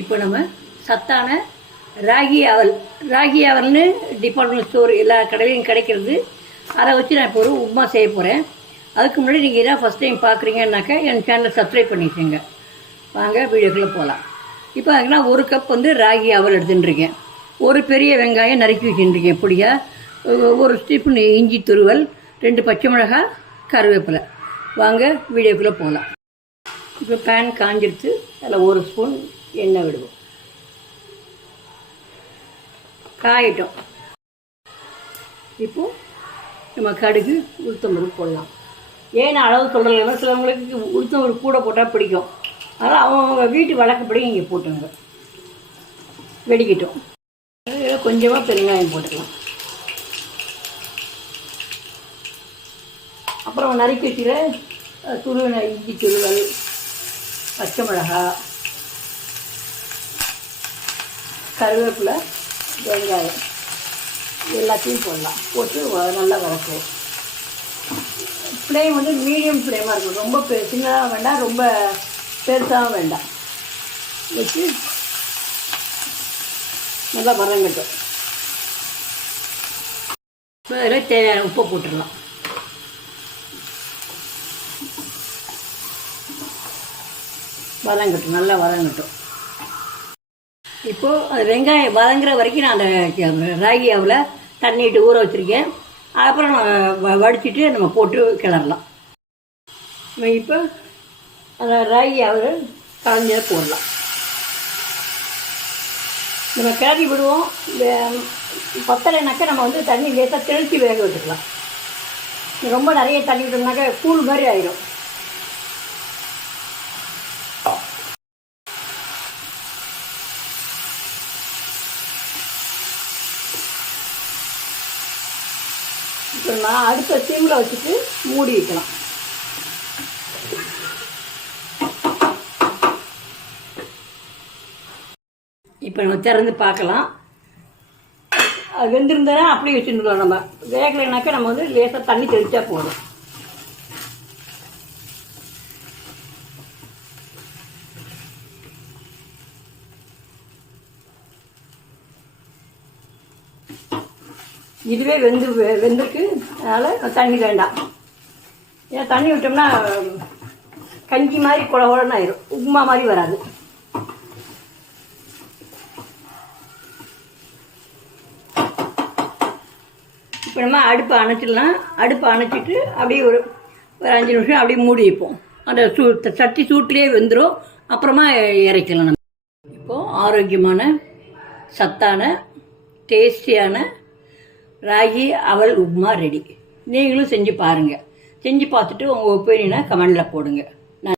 இப்போ நம்ம சத்தான ராகி அவல்னு டிபார்ட்மெண்ட் ஸ்டோர் எல்லா கடையிலையும் கிடைக்கிறது. அதை வச்சு நான் இப்போ ஒரு உப்புமா செய்ய போகிறேன். அதுக்கு முன்னாடி நீங்கள் இதான் ஃபஸ்ட் டைம் பார்க்குறீங்கன்னாக்கா என் சேனலை சப்ஸ்கிரைப் பண்ணிக்கோங்க. வாங்க வீடியோக்குள்ளே போகலாம். இப்போ அதுக்குன்னா 1 கப் ராகி அவல் எடுத்துட்டுருக்கேன். ஒரு பெரிய வெங்காயம் நறுக்கி வச்சுட்டுருக்கேன் பொடியாக. ஒரு ஸ்டீப்பு இஞ்சி துருவல், 2 பச்சை மிளகாய், கருவேப்பிலை. வாங்க வீடியோக்குள்ளே போகலாம். இப்போ பேன் காஞ்சிடுத்து. அதில் 1 ஸ்பூன் எண்ணெய் விடுவோம். காயிட்டோம். இப்போது நம்ம கடுகு உளுத்தம்பருப்பு போடலாம். ஏன் அளவு சொல்கிறதுனா சிலவங்களுக்கு உளுத்தம்பருப்பு கூட போட்டால் பிடிக்கும். அதனால் அவங்க வீட்டு வழக்கப்படி இங்கே போட்டுங்க. வெடிக்கட்டும். கொஞ்சமாக பெருங்காயம் போட்டுக்கலாம். அப்புறம் நறுக்கி வச்சுக்கிற துருவின இஞ்சி துருவல், பச்சை மிளகாய், கருவேப்பிலை, வெங்காயம் எல்லாத்தையும் போடலாம். போட்டு நல்லா வதக்குவோம். ஃப்ளேம் மீடியம் ஃப்ளேமாக இருக்கும். ரொம்ப சின்னதாக வேண்டாம், ரொம்ப பெருசாகவும் வேண்டாம். வச்சு நல்லா வதங்கட்டும். அதில் தேவையான உப்பை போட்டுடலாம். வதங்கட்டும், நல்லா வதங்கட்டும். இப்போது அது வெங்காயம் வதங்குற வரைக்கும் நான் அந்த ராகி அவலை தண்ணிட்டு ஊற வச்சுருக்கேன். அப்புறம் வடிச்சிட்டு நம்ம போட்டு கிளறலாம். இப்போ அந்த ராகி அவலை கலந்து போடலாம். நம்ம கிளறி விடுவோம். பத்தலைனாக்கா நம்ம தண்ணி லேசாக தெளித்து வேக வச்சுக்கலாம். ரொம்ப நிறைய தண்ணி விட்டோம்னாக்கா கூழ் மாதிரி ஆயிடும். இப்போ நான் அடுத்த சிம்மில் வச்சுட்டு மூடி வைக்கலாம். இப்போ நம்ம திறந்து பார்க்கலாம். அது வெந்திருந்தா அப்படியே வச்சுருந்தோம். நம்ம வேகலைனாக்கா நம்ம லேசாக தண்ணி தெளித்தா போதும். இதுவே வெந்திருக்கு. அதனால் தண்ணி வேண்டாம். ஏன்னா தண்ணி விட்டோம்னா கஞ்சி மாதிரி குழகுழன்னு ஆயிடும். உப்புமா மாதிரி வராது. இப்போ நம்ம அடுப்பை அணைச்சிடலாம். அடுப்பை அணைச்சிட்டு அப்படியே ஒரு 5 நிமிஷம் அப்படியே மூடி வைப்போம். அந்த சட்டி சூட்டிலே வெந்துடும். அப்புறமா இறக்கலாம். நம்ம இப்போது ஆரோக்கியமான சத்தான டேஸ்டியான ராகி அவல் உப்புமா ரெடி. நீங்களும் செஞ்சு பாருங்கள். செஞ்சு பார்த்துட்டு உங்கள் ஒப்பீனியனை கமெண்டில் போடுங்க.